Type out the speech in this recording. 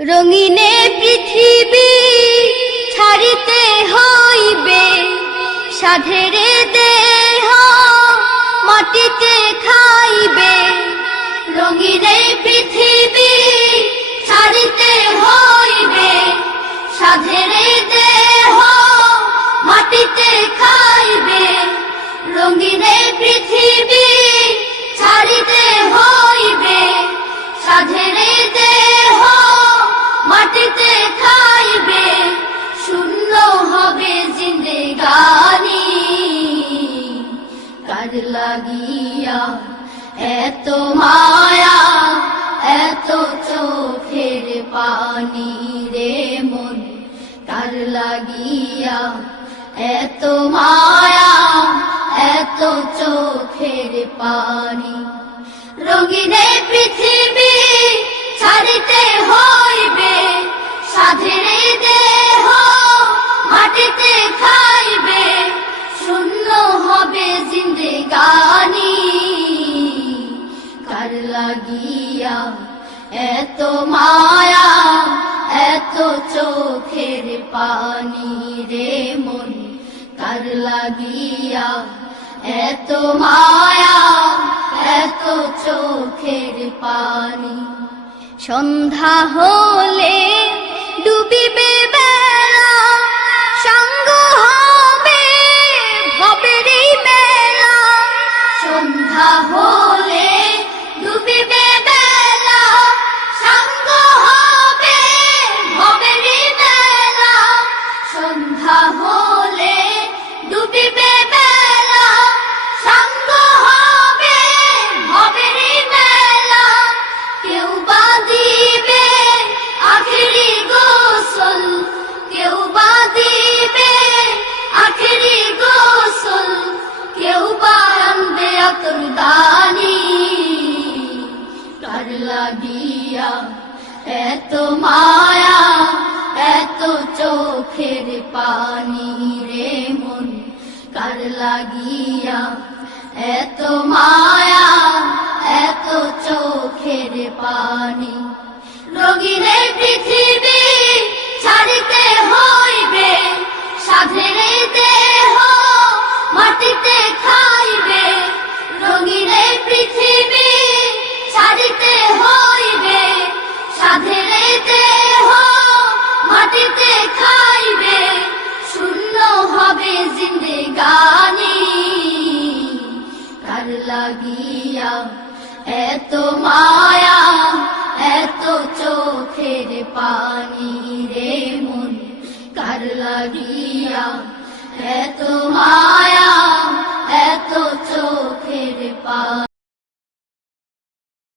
রঙিনে পৃথিবী ছাড়িতে হইবে, সাধেরে দেহ মাটিতে খাইবে। রঙিনে পৃথিবী ছাড়িতে হইবে, সাধেরে দেহ মাটিতে খাইবে। রঙিনে পৃথিবী ছাড়িতে হইবে, সাধেরে দেহ মাটিতে খাইবে। শূন্য হবে জিন্দেগানি, কার লাগিয়া এত মায়া, এত চোখের পানি রে মন। কার লাগিয়া এত মায়া, এত চোখের পানি। রঙিনে পৃথিবী ছাড়িতে হইবে, সাধেরে দেহ মাটিতে খাইবে। শূন্য হবে জিন্দেগানি, কার লাগিয়া এত মায়া, এত চোখের পানি রে মন। কার লাগিয়া এত মায়া, এত চোখের পানি। সন্ধ্যা হলে ডুবিবে বেলা, সঙ্গ হবে ভবের এই মেলা। সন্ধ্যা হলে ডুবিবে বেলা, সঙ্গ হবে ভবের এই মেলা। সন্ধ্যা হলে ডুবিবে বেলা, সঙ্গ হবে ভবের এই মেলা। কেউ বা দিবে আখেরি গোসল, কেউ বা দিবে আখেরি গোসল। কেউ বা আনবে আতরদানি, কার লাগিয়া এত মায়া, এত চোখের পানি রে মন। কার লাগিয়া এত মায়া, এত চোখের পানি। রঙিনে পৃথিবী ছাড়িতে হইবে, সাধেরে দেহ মাটিতে খাইবে। রঙিনে পৃথিবী ছাড়িতে হইবে, সাধেরে দেহ মাটিতে খাইবে। শূন্য হবে জিন্দেগানি, কার লাগিয়া এত মায়া, এত চোখের পানি রে মন। কার লাগিয়া